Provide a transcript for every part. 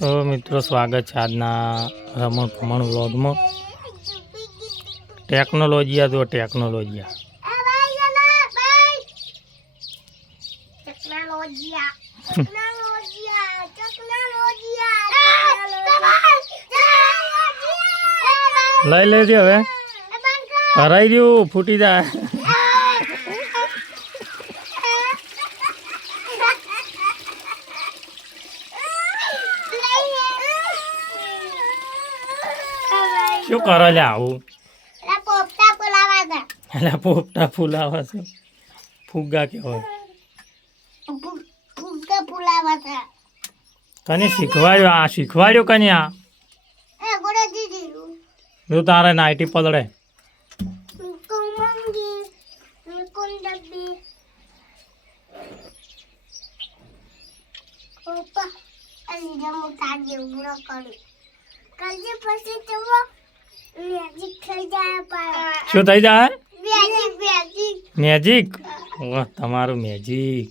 તો મિત્રો સ્વાગત છે આજના રમણ ભમણ વ્લોગમાં। ટેકનોલોજીયા તો ટેકનોલોજીયા લઈ લેજે હવે હરાઈ રહ્યું ફૂટી જાય। શું કરો લે આવું? એટલે પોપટા ફૂલાવા છે, ફુગ્ગા કહેવાય। કને શીખવાડ્યો? આ શીખવાડ્યો કને? આ જો તારે નાઈટી પલડે શું થઈ જાય? મેજિક? વાહ, તમારું મેજિક।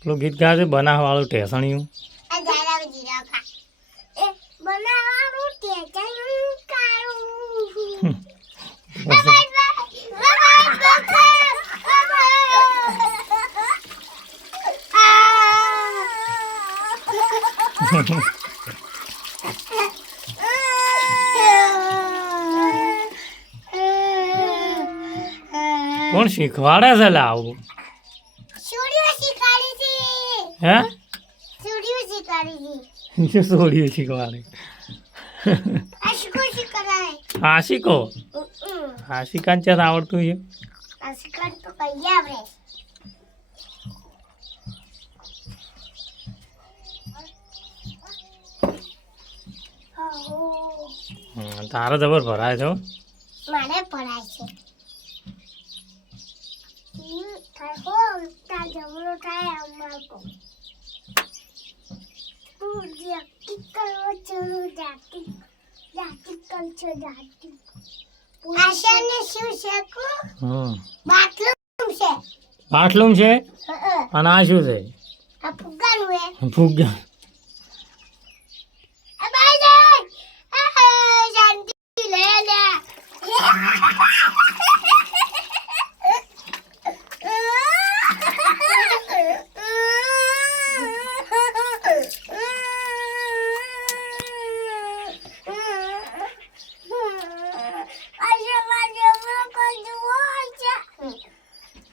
પેલું ગીત ગાશે બનાવવા વાળું ટેસણિયું। કોણ શીખવાડે છે લે આવું? હે સોડિયું શીખવાડે? આશિકો? આશિકાને ચાલ આવડતું છે? તારો જબર ભરાય છે। મારે ભરાય છે બાથરૂમ છે? અને આ શું છે? ફુગ્ગા।